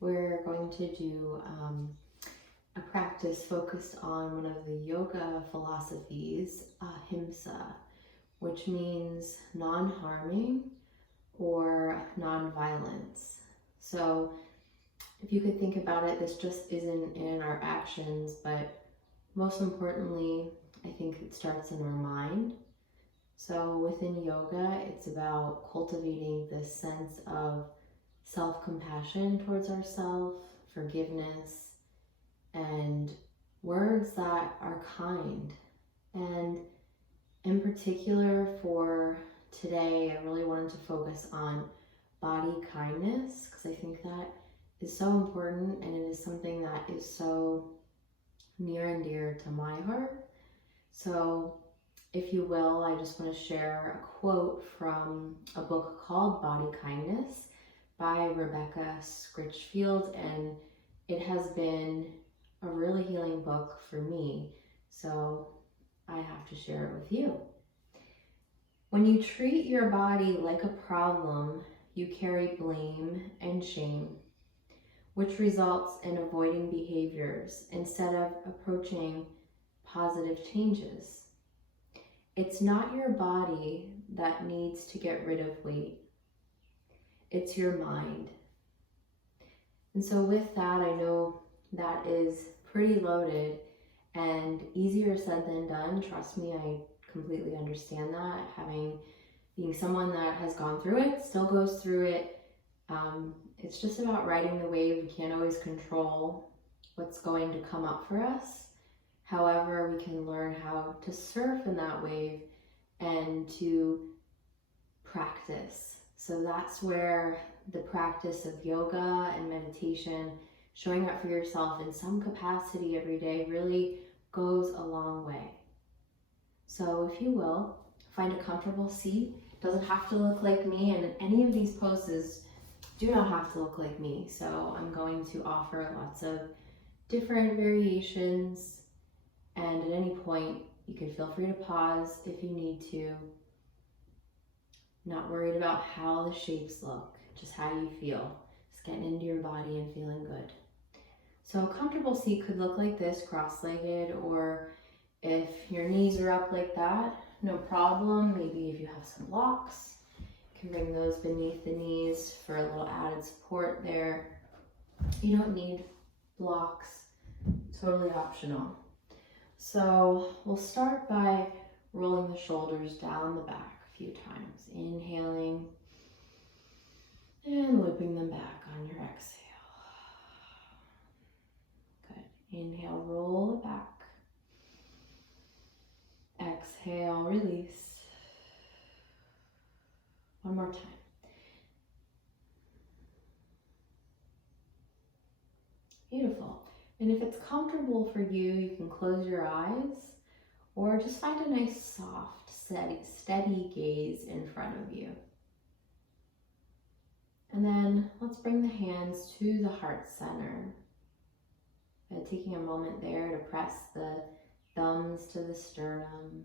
We're going to do a practice focused on one of the yoga philosophies, Ahimsa, which means non-harming or non-violence. So if you could think about it, this just isn't in our actions, but most importantly, I think it starts in our mind. So within yoga, it's about cultivating this sense of self-compassion towards ourselves, forgiveness, and words that are kind. And in particular for today, I really wanted to focus on body kindness because I think that is so important and it is something that is so near and dear to my heart. So if you will, I just want to share a quote from a book called Body Kindness by Rebecca Scritchfield, and it has been a really healing book for me, so I have to share it with you. When you treat your body like a problem, you carry blame and shame, which results in avoiding behaviors instead of approaching positive changes. It's not your body that needs to get rid of weight. It's your mind. And so with that, I know that is pretty loaded and easier said than done. Trust me, I completely understand that. Being someone that has gone through it, still goes through it. It's just about riding the wave. We can't always control what's going to come up for us. However, we can learn how to surf in that wave and to practice. So that's where the practice of yoga and meditation, showing up for yourself in some capacity every day, really goes a long way. So if you will, find a comfortable seat. It doesn't have to look like me, and any of these poses do not have to look like me. So I'm going to offer lots of different variations. And at any point, you can feel free to pause if you need to. Not worried about how the shapes look, just how you feel. Just getting into your body and feeling good. So a comfortable seat could look like this, cross-legged, or if your knees are up like that, no problem. Maybe if you have some blocks, you can bring those beneath the knees for a little added support there. You don't need blocks, totally optional. So we'll start by rolling the shoulders down the back a few times. Inhaling and looping them back on your exhale. Good. Inhale, roll it back. Exhale, release. One more time. Beautiful. And if it's comfortable for you, you can close your eyes or just find a nice soft, steady gaze in front of you. And then let's bring the hands to the heart center. Taking a moment there to press the thumbs to the sternum.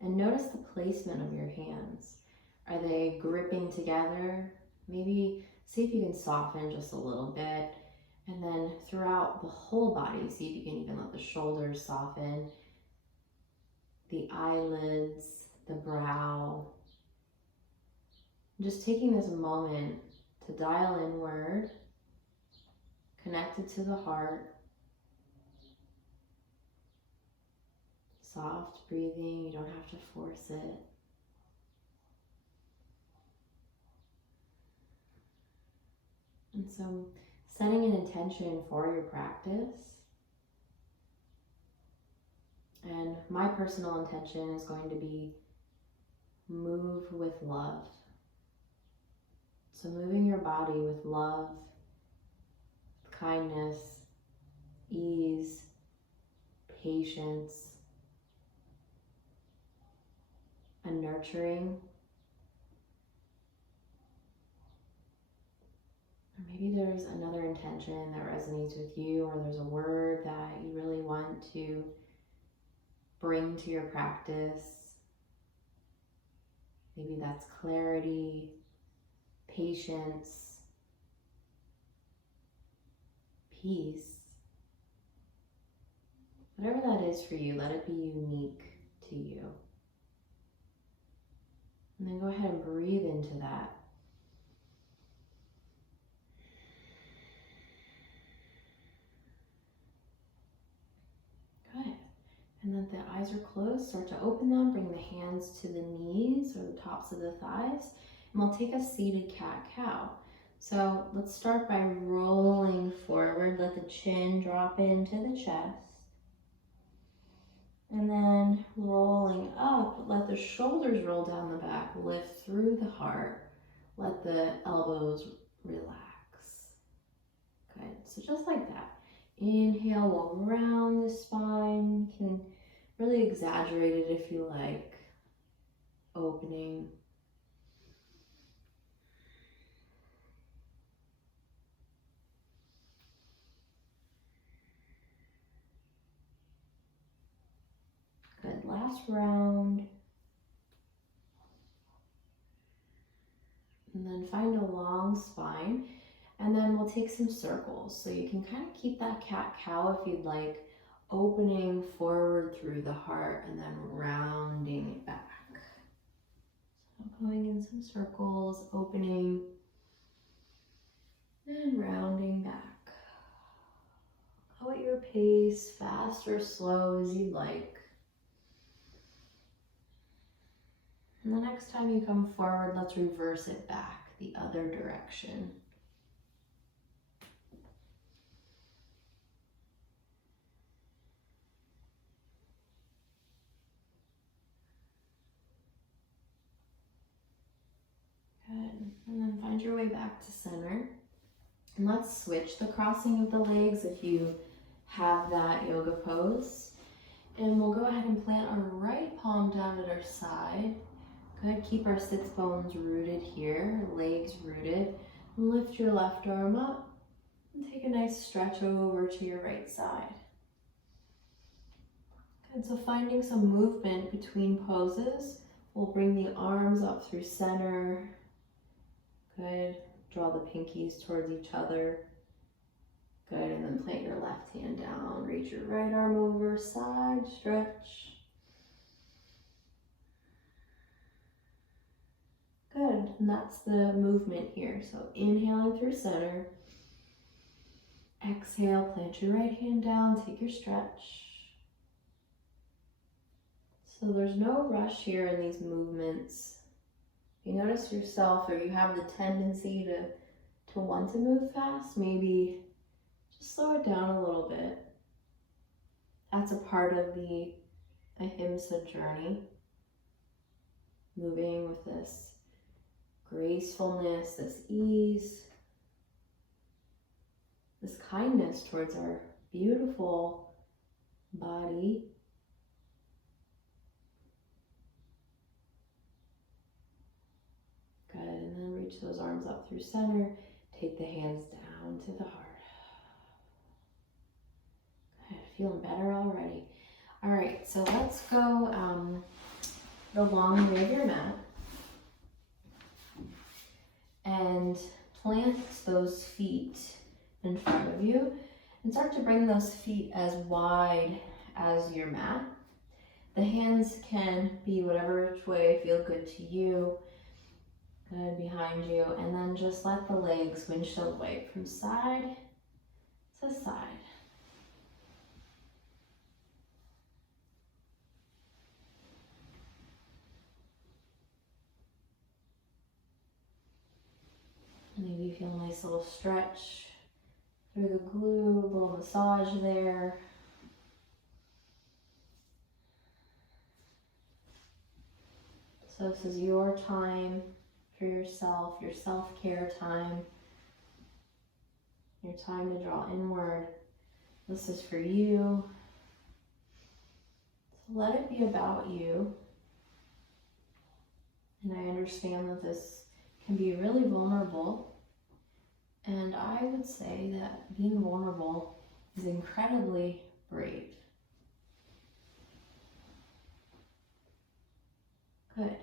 And notice the placement of your hands. Are they gripping together? Maybe see if you can soften just a little bit. And then throughout the whole body, see if you can even let the shoulders soften, the eyelids, the brow. Just taking this moment to dial inward, connected to the heart. Soft breathing, you don't have to force it. And so setting an intention for your practice. And my personal intention is going to be move with love. So moving your body with love, kindness, ease, patience, and nurturing. Or maybe there's another intention that resonates with you, or there's a word that you really want to bring to your practice. Maybe that's clarity, patience, peace. Whatever that is for you, let it be unique to you. And then go ahead and breathe into that. Good. And then the eyes are closed, start to open them, bring the hands to the knees or the tops of the thighs, and we'll take a seated cat-cow. So let's start by rolling forward, let the chin drop into the chest. And then rolling up, let the shoulders roll down the back, lift through the heart, let the elbows relax. Good, so just like that. Inhale, we'll round the spine. You can really exaggerate it if you like. Opening. Good, last round. And then find a long spine. And then we'll take some circles. So you can kind of keep that cat-cow if you'd like, opening forward through the heart and then rounding it back. So going in some circles, opening and rounding back. Go at your pace, fast or slow as you'd like. And the next time you come forward, let's reverse it back the other direction. Good. And then find your way back to center. And let's switch the crossing of the legs if you have that yoga pose. And we'll go ahead and plant our right palm down at our side. Good, keep our sits bones rooted here, legs rooted. And lift your left arm up and take a nice stretch over to your right side. Good, so finding some movement between poses. We'll bring the arms up through center. Good, draw the pinkies towards each other. Good, and then plant your left hand down. Reach your right arm over, side stretch. Good, and that's the movement here. So inhaling through center. Exhale, plant your right hand down, take your stretch. So there's no rush here in these movements. If you notice yourself or you have the tendency to want to move fast, maybe just slow it down a little bit. That's a part of the Ahimsa journey. Moving with this gracefulness, this ease, this kindness towards our beautiful body. Good, and then reach those arms up through center. Take the hands down to the heart. Good, feeling better already. All right, so let's go the long way of your mat. And plant those feet in front of you and start to bring those feet as wide as your mat. The hands can be whatever which way feel good to you. Good, behind you, and then just let the legs windshield wipe from side to side. Maybe feel a nice little stretch through the glute, a little massage there. So this is your time for yourself, your self-care time, your time to draw inward. This is for you. So let it be about you. And I understand that this can be really vulnerable. And I would say that being vulnerable is incredibly brave. Good.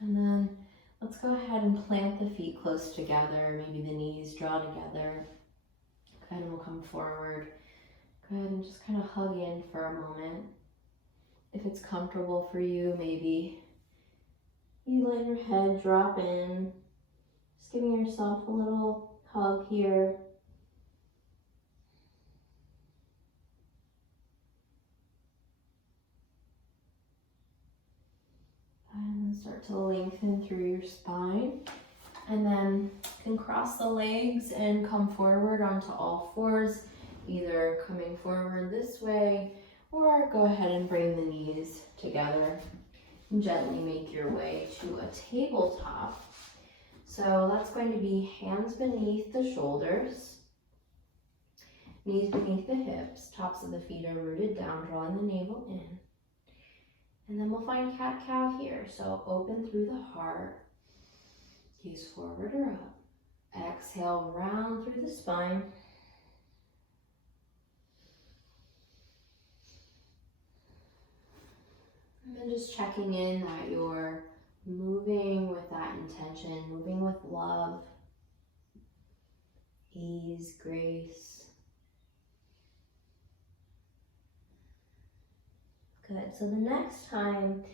And then let's go ahead and plant the feet close together. Maybe the knees draw together. Good, and we'll come forward. Good, and just kind of hug in for a moment. If it's comfortable for you, maybe you let your head drop in. Just giving yourself a little hug here. And then start to lengthen through your spine. And then you can cross the legs and come forward onto all fours, either coming forward this way or go ahead and bring the knees together and gently make your way to a tabletop. So that's going to be hands beneath the shoulders, knees beneath the hips, tops of the feet are rooted down, drawing the navel in. And then we'll find cat-cow here. So open through the heart, gaze forward or up. Exhale, round through the spine. And then just checking in that you're moving with that intention, moving with love, ease, grace. Good. So the next time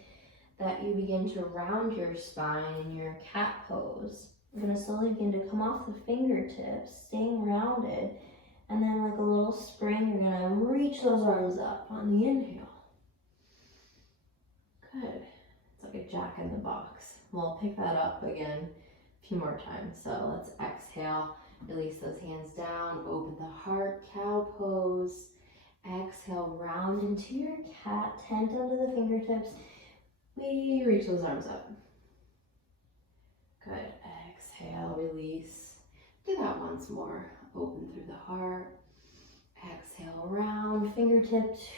that you begin to round your spine in your cat pose, you're going to slowly begin to come off the fingertips, staying rounded, and then like a little spring, you're going to reach those arms up on the inhale. Good. It's like a jack in the box. We'll pick that up again a few more times. So let's exhale, release those hands down, open the heart, cow pose. Exhale, round into your cat, tent under the fingertips. We reach those arms up. Good. Exhale, release. Do that once more. Open through the heart. Exhale, round, fingertips,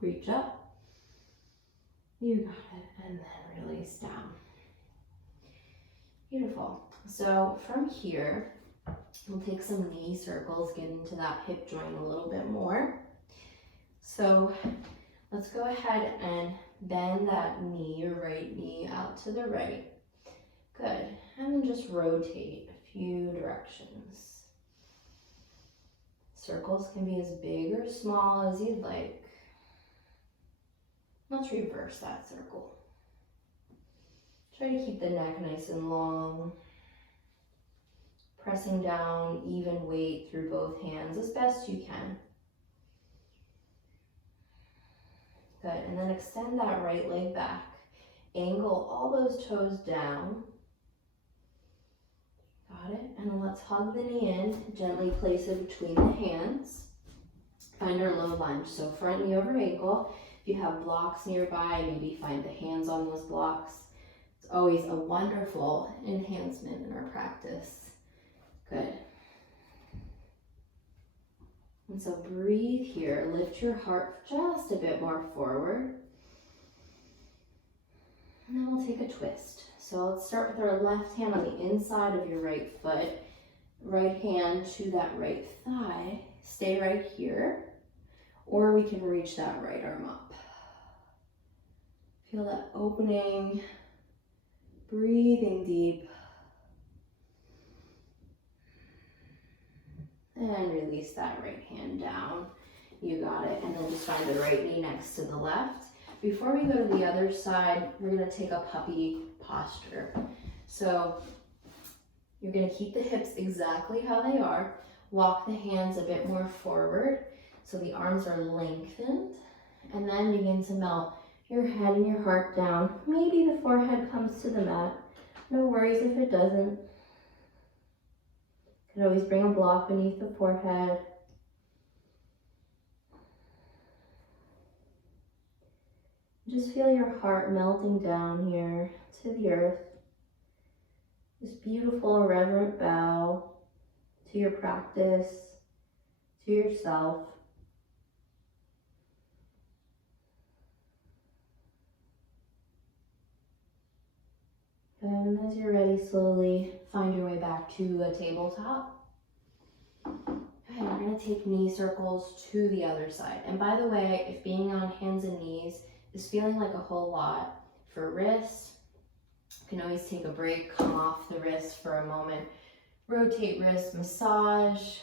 reach up. You got it. And then release down. Beautiful. So from here, we'll take some knee circles, get into that hip joint a little bit more. So let's go ahead and bend that knee, your right knee, out to the right. Good. And then just rotate a few directions. Circles can be as big or small as you'd like. Let's reverse that circle. Try to keep the neck nice and long. Pressing down even weight through both hands as best you can. Good, and then extend that right leg back. Angle all those toes down. Got it? And then let's hug the knee in. Gently place it between the hands. Find our low lunge. So front knee over ankle. If you have blocks nearby, maybe find the hands on those blocks. It's always a wonderful enhancement in our practice. Good. And so breathe here, lift your heart just a bit more forward. And then we'll take a twist. So let's start with our left hand on the inside of your right foot. Right hand to that right thigh. Stay right here. Or we can reach that right arm up. Feel that opening, breathing deep. And release that right hand down. You got it. And then just find the right knee next to the left. Before we go to the other side, we're going to take a puppy posture. So you're going to keep the hips exactly how they are. Walk the hands a bit more forward so the arms are lengthened. And then begin to melt your head and your heart down. Maybe the forehead comes to the mat. No worries if it doesn't. You can always bring a block beneath the forehead. Just feel your heart melting down here to the earth. This beautiful reverent bow to your practice, to yourself. And as you're ready, slowly find your way back to a tabletop. Okay, we're going to take knee circles to the other side. And by the way, if being on hands and knees is feeling like a whole lot for wrists, you can always take a break, come off the wrist for a moment, rotate wrist, massage.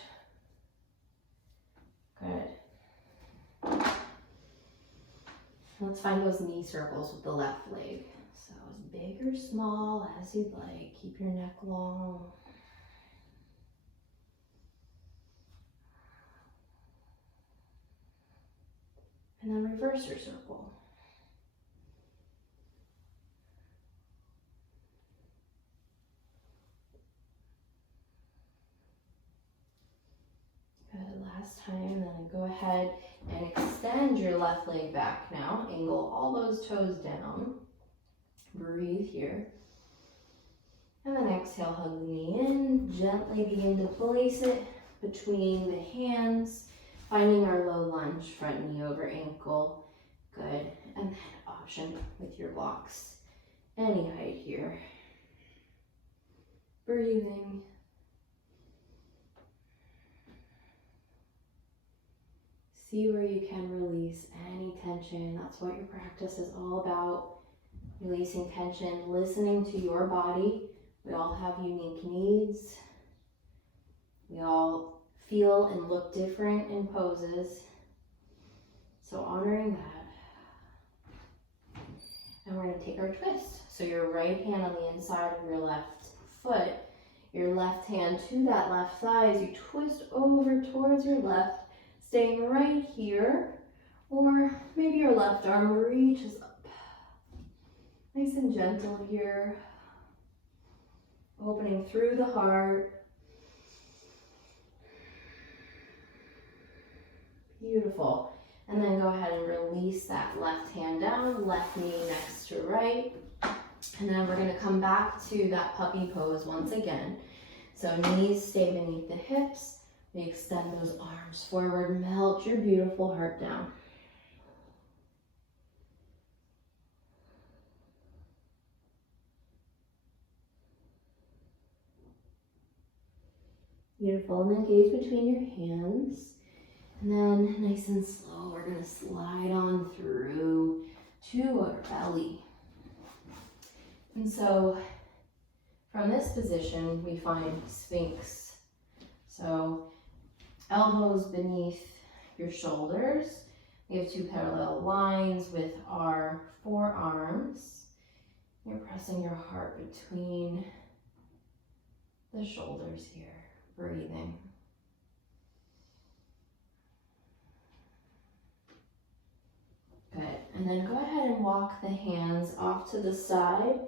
Let's find those knee circles with the left leg. So as big or small as you'd like. Keep your neck long. And then reverse your circle. Good, last time. Then go ahead and extend your left leg back now. Angle all those toes down. Breathe here. And then exhale, hug the knee in. Gently begin to place it between the hands. Finding our low lunge, front knee over ankle. Good. And then option with your blocks. Any height here. Breathing. See where you can release any tension. That's what your practice is all about. Releasing tension, listening to your body. We all have unique needs. We all feel and look different in poses. So honoring that. And we're going to take our twist. So your right hand on the inside of your left foot, your left hand to that left thigh as you twist over towards your left, staying right here, or maybe your left arm reaches up. Nice and gentle here. Opening through the heart. Beautiful. And then go ahead and release that left hand down, left knee next to right. And then we're going to come back to that puppy pose once again. So knees stay beneath the hips. We extend those arms forward, melt your beautiful heart down. Beautiful. And then gaze between your hands. And then nice and slow, we're going to slide on through to our belly. And so from this position, we find Sphinx. So elbows beneath your shoulders. We have two parallel lines with our forearms. You're pressing your heart between the shoulders here, breathing. Good, and then go ahead and walk the hands off to the side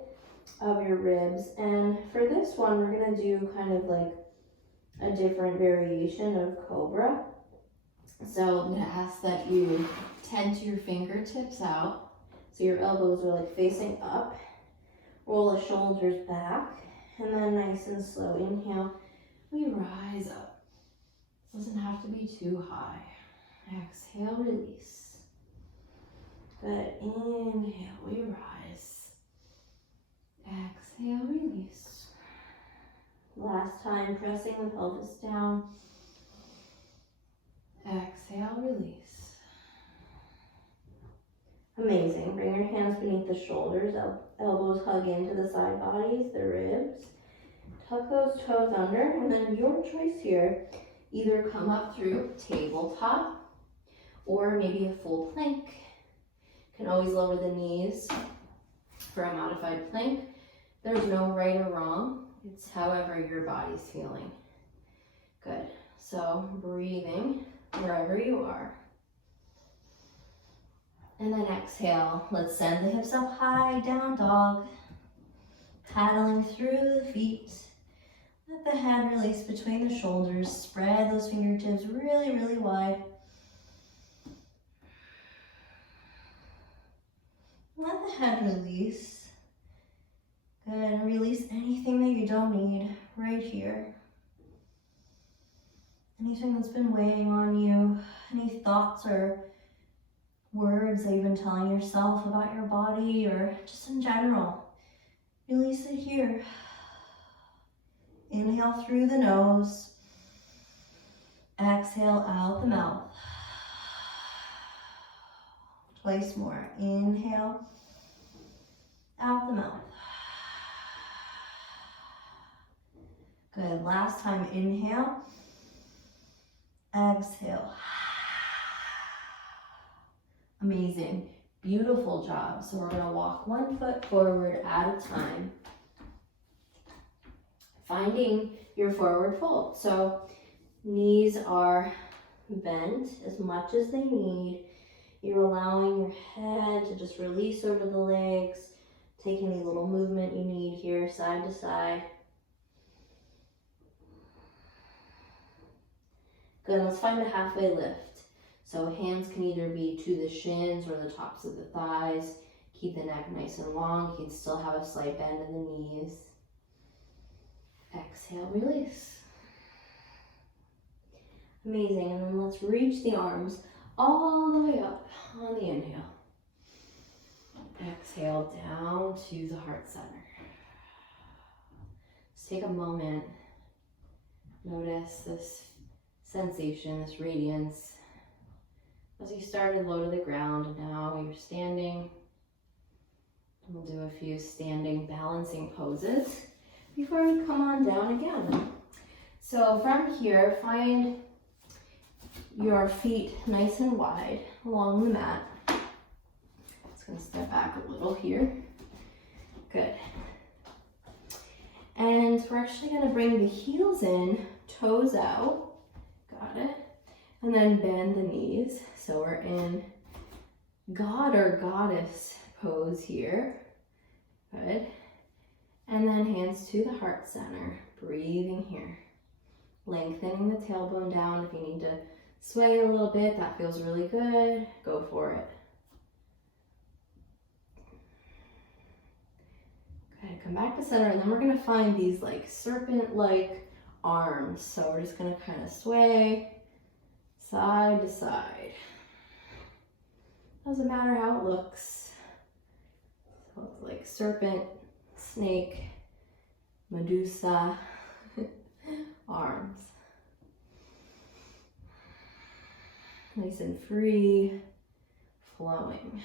of your ribs. And for this one, we're gonna do kind of like a different variation of cobra. So I'm gonna ask that you tent your fingertips out. So your elbows are like facing up. Roll the shoulders back. And then nice and slow, inhale, we rise up. Doesn't have to be too high. Exhale, release. Good, inhale, we rise. Exhale, release. Last time, pressing the pelvis down. Exhale, release. Amazing. Bring your hands beneath the shoulders, elbows hug into the side bodies, the ribs. Tuck those toes under, and then your choice here, either come up through tabletop or maybe a full plank. You can always lower the knees for a modified plank. There's no right or wrong. It's however your body's feeling. Good. So breathing wherever you are. And then exhale. Let's send the hips up high, down dog. Paddling through the feet. Let the head release between the shoulders. Spread those fingertips really, really wide. Let the head release. Good, release anything that you don't need right here. Anything that's been weighing on you, any thoughts or words that you've been telling yourself about your body or just in general. Release it here. Inhale through the nose. Exhale out the mouth. Twice more. Inhale. Out the mouth. Good. Last time, inhale. Exhale. Amazing. Beautiful job. So we're gonna walk one foot forward at a time, finding your forward fold. So knees are bent as much as they need. You're allowing your head to just release over the legs. Take any little movement you need here, side to side. Good, let's find a halfway lift. So hands can either be to the shins or the tops of the thighs. Keep the neck nice and long. You can still have a slight bend in the knees. Exhale, release. Amazing, and then let's reach the arms all the way up on the inhale. Exhale down to the heart center. Just take a moment. Notice this sensation, this radiance. As you started low to the ground, and now you're standing. We'll do a few standing balancing poses before we come on down again. So from here, find your feet nice and wide along the mat. Just gonna step back a little here. Good. And we're actually gonna bring the heels in, toes out. Got it. And then bend the knees. So we're in God or Goddess pose here. Good. And then hands to the heart center. Breathing here. Lengthening the tailbone down. If you need to sway a little bit, that feels really good. Go for it. Good. Come back to center, and then we're gonna find these like serpent-like arms. So we're just gonna kind of sway side to side. Doesn't matter how it looks. So it's like serpent, snake, Medusa arms. Nice and free, flowing.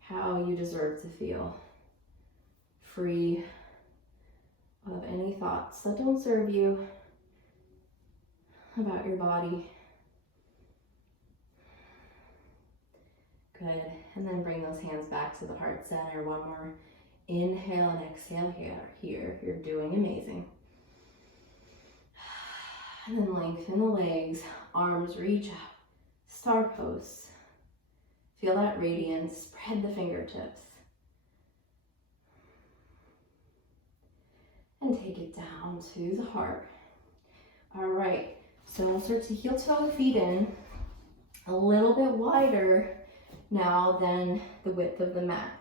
How you deserve to feel. Free of any thoughts that don't serve you about your body. Good. And then bring those hands back to the heart center. One more inhale and exhale here. You're doing amazing. And then lengthen the legs, arms reach up, star pose. Feel that radiance, spread the fingertips. And take it down to the heart. All right, so we'll start to heel toe the feet in a little bit wider now than the width of the mat.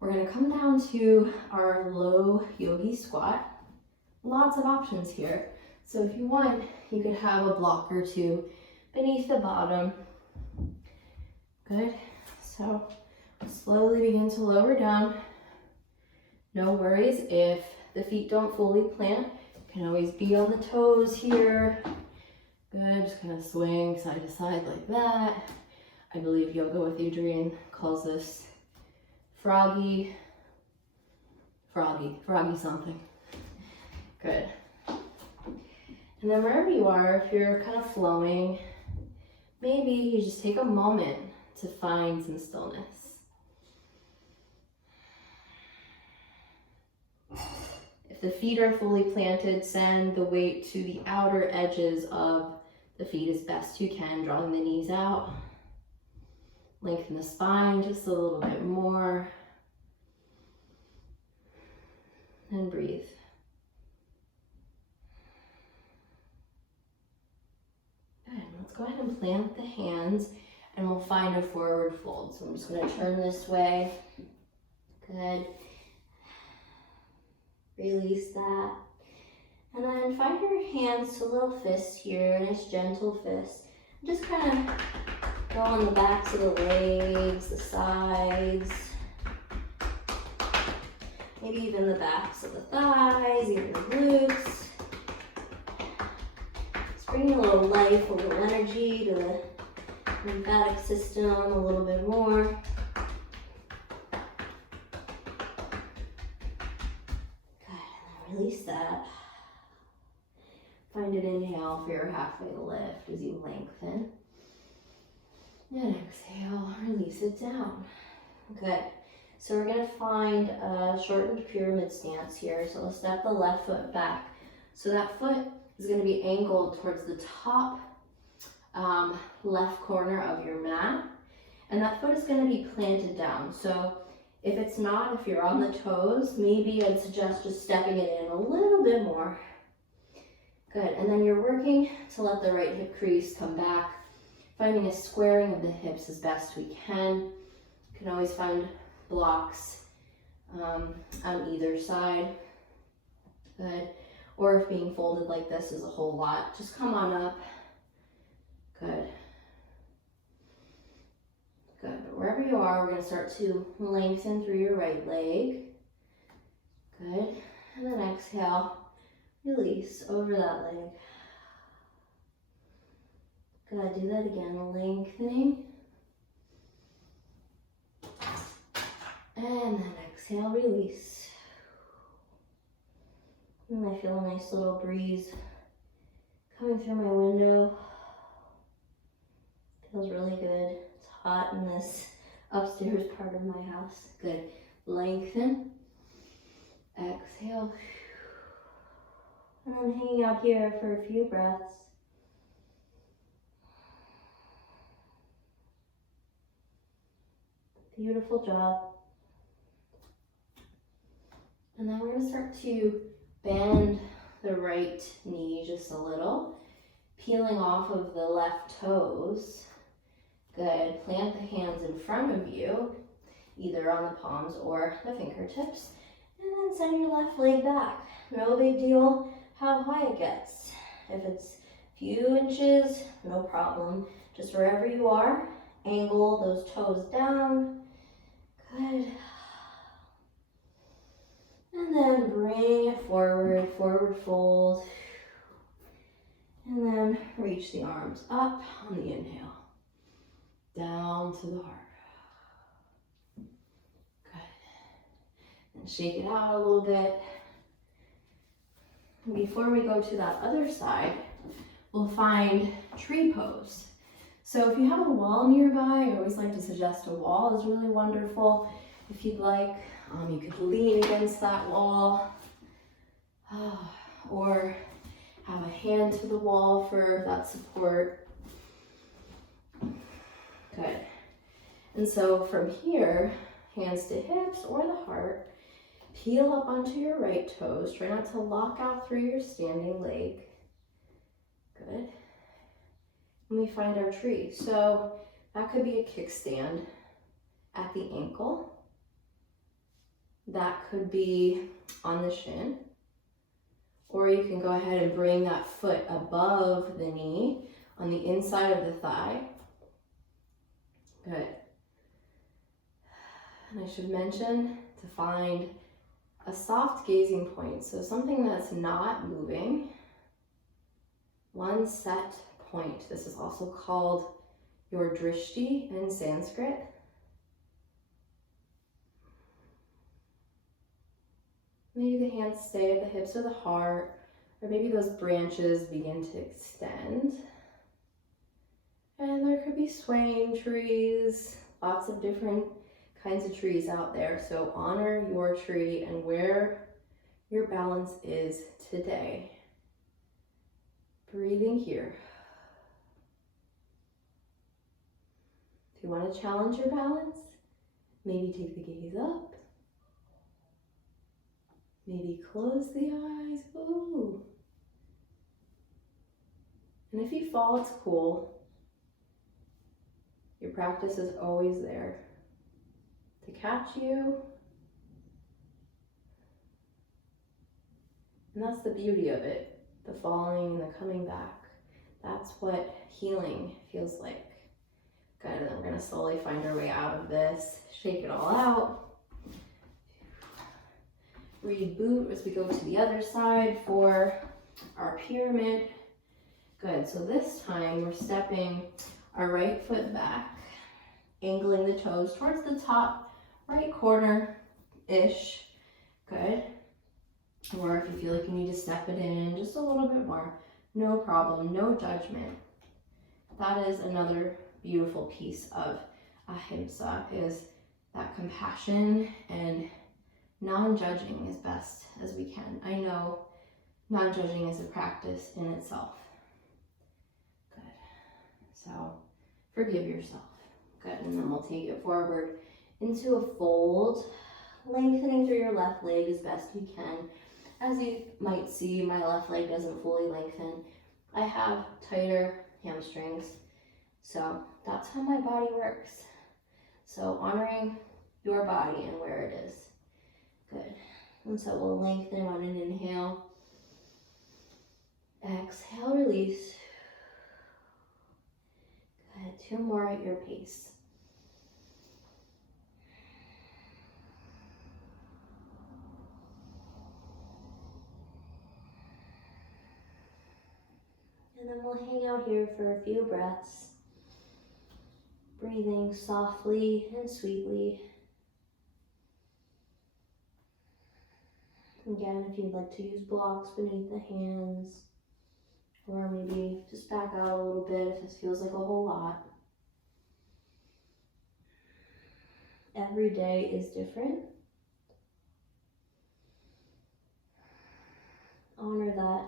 We're gonna come down to our low yogi squat. Lots of options here. So if you want, you could have a block or two beneath the bottom. Good. So slowly begin to lower down. No worries if the feet don't fully plant. You can always be on the toes here. Good. Just kind of swing side to side like that. I believe Yoga with Adriene calls this froggy something. Good. And then wherever you are, if you're kind of flowing, maybe you just take a moment to find some stillness. If the feet are fully planted, send the weight to the outer edges of the feet as best you can, drawing the knees out. Lengthen the spine just a little bit more. And breathe. Good. Let's go ahead and plant the hands and we'll find a forward fold. So I'm just going to turn this way. Good. Release that. And then find your hands to little fists here, a nice gentle fist. Just kind of go on the backs of the legs, the sides, maybe even the backs of the thighs, even the glutes. Just bring a little life, a little energy to the lymphatic system a little bit more. Good, and then release that. Find an inhale for your halfway lift as you lengthen. And exhale, release it down. Good. So we're gonna find a shortened pyramid stance here. So we'll step the left foot back. So that foot is gonna be angled towards the top left corner of your mat. And that foot is gonna be planted down. So if it's not, if you're on the toes, maybe I'd suggest just stepping it in a little bit more. Good, and then you're working to let the right hip crease come back, finding a squaring of the hips as best we can. You can always find blocks on either side. Good, or if being folded like this is a whole lot, just come on up. Good. Good, but wherever you are, we're gonna start to lengthen through your right leg. Good, and then exhale, release over that leg. Good, do that again, lengthening. And then exhale, release. And I feel a nice little breeze coming through my window. Feels really good. It's hot in this upstairs part of my house. Good. Lengthen. Exhale. And then hanging out here for a few breaths. Beautiful job. And then we're going to start to bend the right knee just a little, peeling off of the left toes. Good. Plant the hands in front of you, either on the palms or the fingertips, and then send your left leg back. No big deal how high it gets. If it's a few inches, no problem. Just wherever you are, angle those toes down. Good. And then bring it forward, forward fold. And then reach the arms up on the inhale. Down to the heart. Good. And shake it out a little bit. Before we go to that other side, we'll find tree pose. So if you have a wall nearby, I always like to suggest a wall is really wonderful. If you'd like, you could lean against that wall or have a hand to the wall for that support. Good. And so from here, hands to hips or the heart, peel up onto your right toes. Try not to lock out through your standing leg. Good. And we find our tree. So that could be a kickstand at the ankle. That could be on the shin. Or you can go ahead and bring that foot above the knee on the inside of the thigh. Good. And I should mention to find a soft gazing point. So something that's not moving. One set point. This is also called your drishti in Sanskrit. Maybe the hands stay at the hips or the heart, or maybe those branches begin to extend. And there could be swaying trees, lots of different kinds of trees out there. So honor your tree and where your balance is today. Breathing here. If you want to challenge your balance, maybe take the gaze up. Maybe close the eyes. Ooh. And if you fall, it's cool. Your practice is always there to catch you. And that's the beauty of it, the falling and the coming back. That's what healing feels like. Good, and then we're gonna slowly find our way out of this. Shake it all out. Reboot as we go to the other side for our pyramid. Good, so this time we're stepping our right foot back, angling the toes towards the top right corner-ish. Good. Or if you feel like you need to step it in just a little bit more, no problem, no judgment. That is another beautiful piece of Ahimsa, is that compassion and non-judging as best as we can. I know non-judging is a practice in itself. Good. So forgive yourself. Good. And then we'll take it forward into a fold, lengthening through your left leg as best we can. As you might see, my left leg doesn't fully lengthen. I have tighter hamstrings. So that's how my body works. So honoring your body and where it is. Good. And so we'll lengthen on an inhale. Exhale, release. Good. 2 more at your pace. And then we'll hang out here for a few breaths, breathing softly and sweetly. Again, if you'd like to use blocks beneath the hands, or maybe just back out a little bit if this feels like a whole lot. Every day is different. Honor that.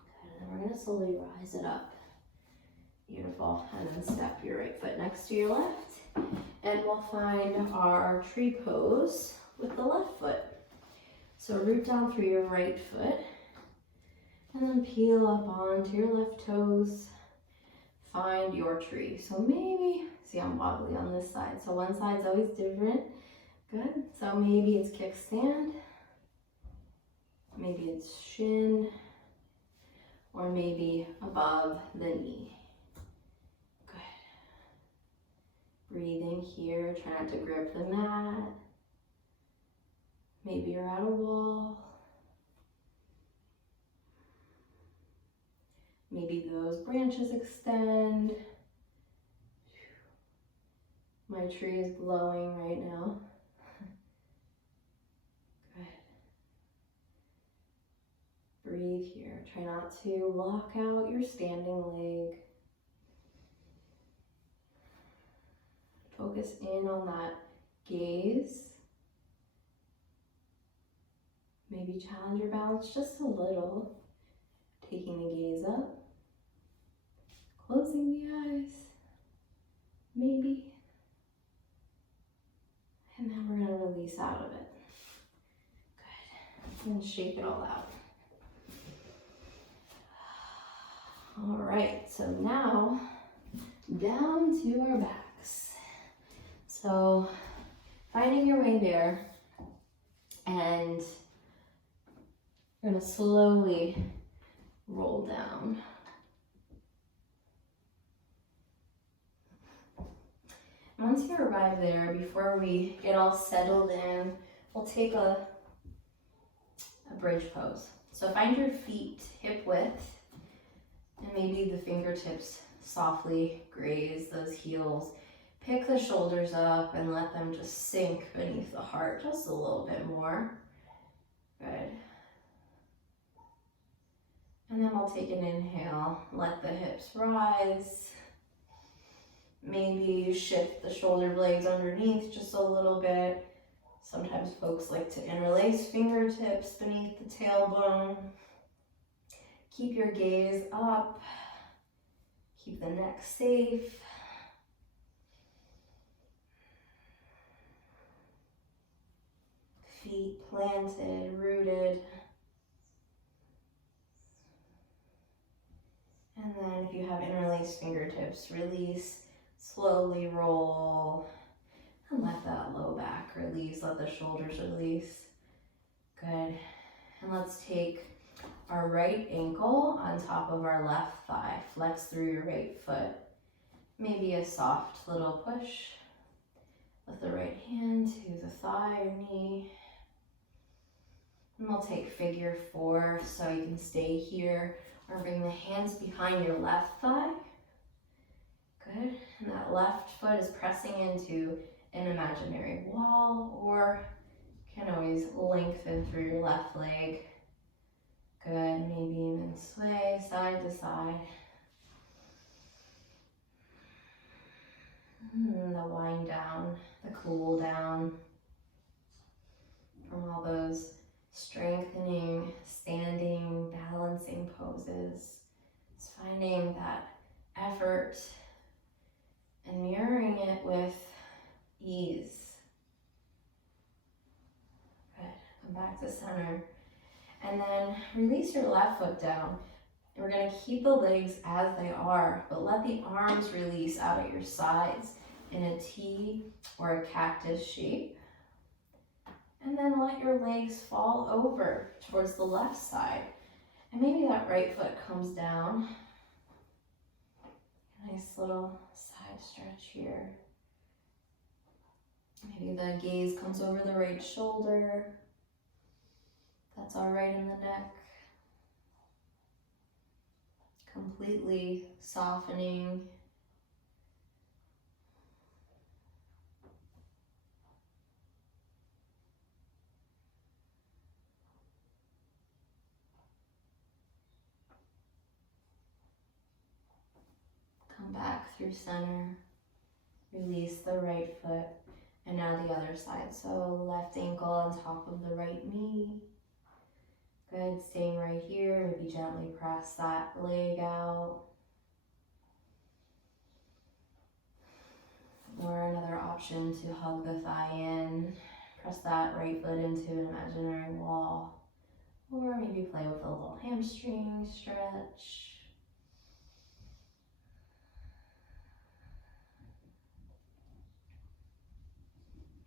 Good, and then we're gonna slowly rise it up. Beautiful, and then step your right foot next to your left. And we'll find our tree pose with the left foot. So root down through your right foot and then peel up onto your left toes. Find your tree. So maybe, see I'm wobbly on this side. So one side's always different. Good. So maybe it's kickstand. Maybe it's shin. Or maybe above the knee. Breathing here, try not to grip the mat. Maybe you're at a wall. Maybe those branches extend. My tree is glowing right now. Good. Breathe here. Try not to lock out your standing leg. Focus in on that gaze. Maybe challenge your balance just a little. Taking the gaze up. Closing the eyes. Maybe. And then we're going to release out of it. Good. And shake it all out. All right, so now down to our backs. So finding your way there, and you're going to slowly roll down. Once you arrive there, before we get all settled in, we'll take a bridge pose. So find your feet hip width, and maybe the fingertips softly graze those heels. Pick the shoulders up and let them just sink beneath the heart just a little bit more. Good. And then we'll take an inhale. Let the hips rise. Maybe you shift the shoulder blades underneath just a little bit. Sometimes folks like to interlace fingertips beneath the tailbone. Keep your gaze up. Keep the neck safe. Feet planted, rooted. And then if you have interlaced fingertips, release, slowly roll, and let that low back release, let the shoulders release. Good. And let's take our right ankle on top of our left thigh. Flex through your right foot. Maybe a soft little push with the right hand to the thigh or knee. And we'll take figure 4, so you can stay here or bring the hands behind your left thigh. Good. And that left foot is pressing into an imaginary wall, or can always lengthen through your left leg. Good. Maybe even sway side to side. The wind down, the cool down from all those strengthening, standing, balancing poses. It's finding that effort and mirroring it with ease. Good. Come back to center. And then release your left foot down. We're going to keep the legs as they are, but let the arms release out at your sides in a T or a cactus shape. And then let your legs fall over towards the left side. And maybe that right foot comes down. Nice little side stretch here. Maybe the gaze comes over the right shoulder. That's all right in the neck. Completely softening. Come back through center. Release the right foot. And now the other side. So left ankle on top of the right knee. Good, staying right here. Maybe gently press that leg out. Or another option to hug the thigh in. Press that right foot into an imaginary wall. Or maybe play with a little hamstring stretch.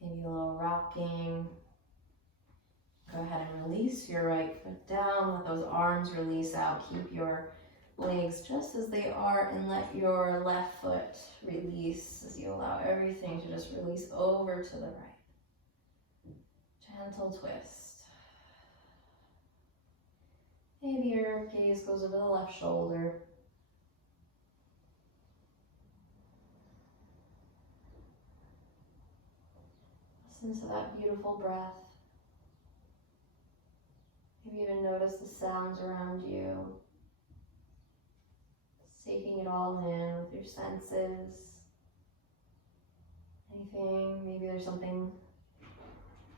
Maybe a little rocking. Go ahead and release your right foot down. Let those arms release out. Keep your legs just as they are and let your left foot release as you allow everything to just release over to the right. Gentle twist. Maybe your gaze goes over the left shoulder. Listen to that beautiful breath. Maybe even notice the sounds around you. Just taking it all in with your senses. Anything, maybe there's something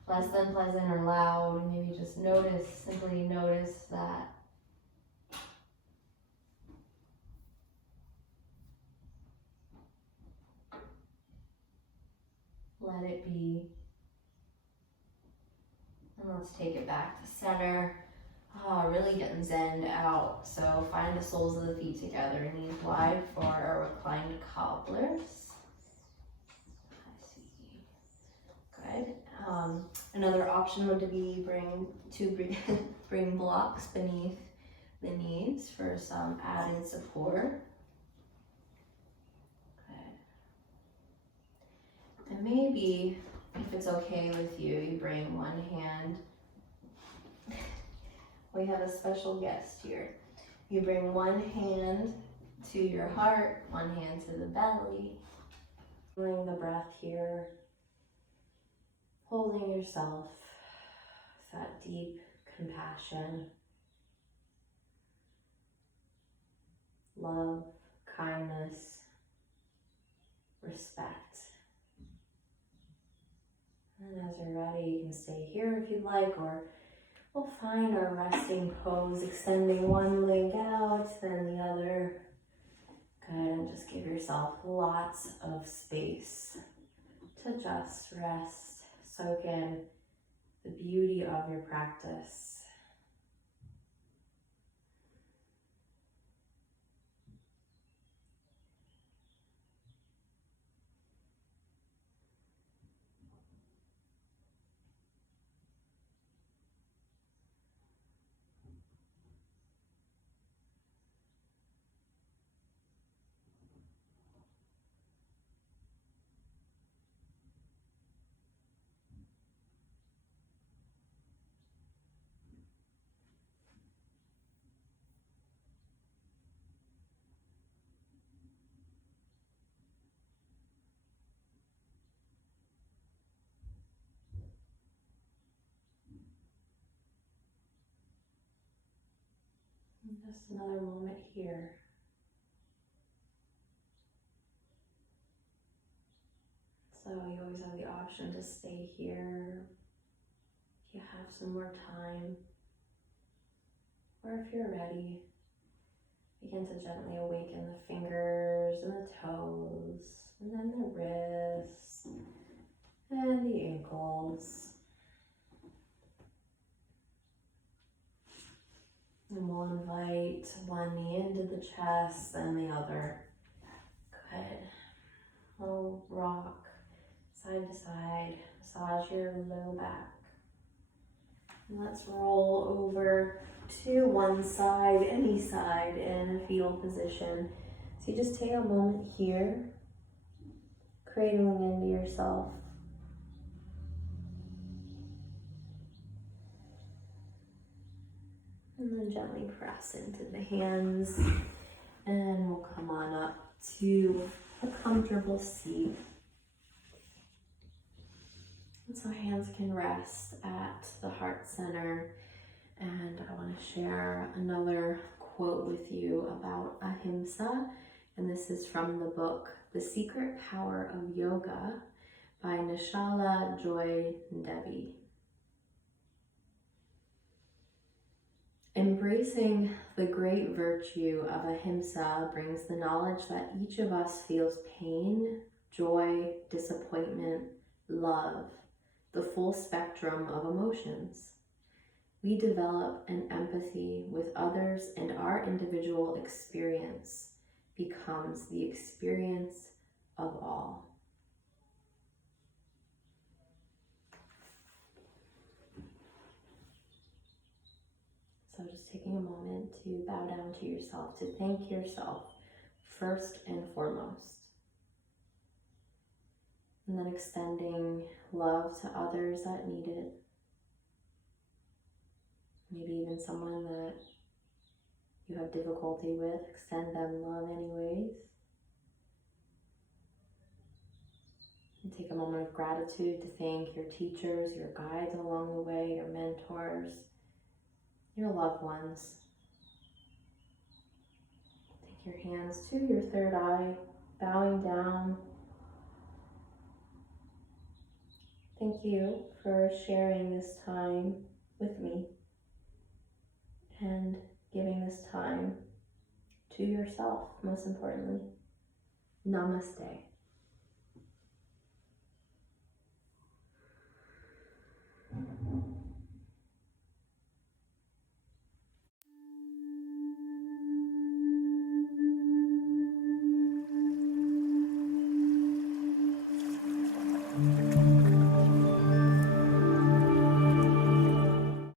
less than pleasant or loud. Maybe just notice, simply notice that. Let it be. And let's take it back to center. Really getting zened out. So find the soles of the feet together, knees wide for our reclined cobblers. I see. Good. Another option would be bring blocks beneath the knees for some added support. Good. And maybe, if it's okay with you, you bring one hand. We have a special guest here. You bring one hand to your heart, one hand to the belly. Feeling the breath here. Holding yourself with that deep compassion, love, kindness, respect. And as you're ready, you can stay here if you'd like, or we'll find our resting pose, extending one leg out, then the other. Good, and just give yourself lots of space to just rest, soak in the beauty of your practice. Just another moment here. So you always have the option to stay here if you have some more time. Or if you're ready, begin to gently awaken the fingers and the toes, and then the wrists and the ankles. And we'll invite one knee into the chest and the other. Good. We'll rock side to side, massage your low back. And let's roll over to one side, any side, in a fetal position. So you just take a moment here, cradling into yourself. And then gently press into the hands. And we'll come on up to a comfortable seat. And so hands can rest at the heart center. And I want to share another quote with you about Ahimsa. And this is from the book, The Secret Power of Yoga by Nishala Joy Devi. Embracing the great virtue of Ahimsa brings the knowledge that each of us feels pain, joy, disappointment, love, the full spectrum of emotions. We develop an empathy with others, and our individual experience becomes the experience of all. So just taking a moment to bow down to yourself, to thank yourself first and foremost. And then extending love to others that need it. Maybe even someone that you have difficulty with, extend them love anyways. And take a moment of gratitude to thank your teachers, your guides along the way, your mentors, your loved ones. Take your hands to your third eye, bowing down. Thank you for sharing this time with me and giving this time to yourself, most importantly. Namaste.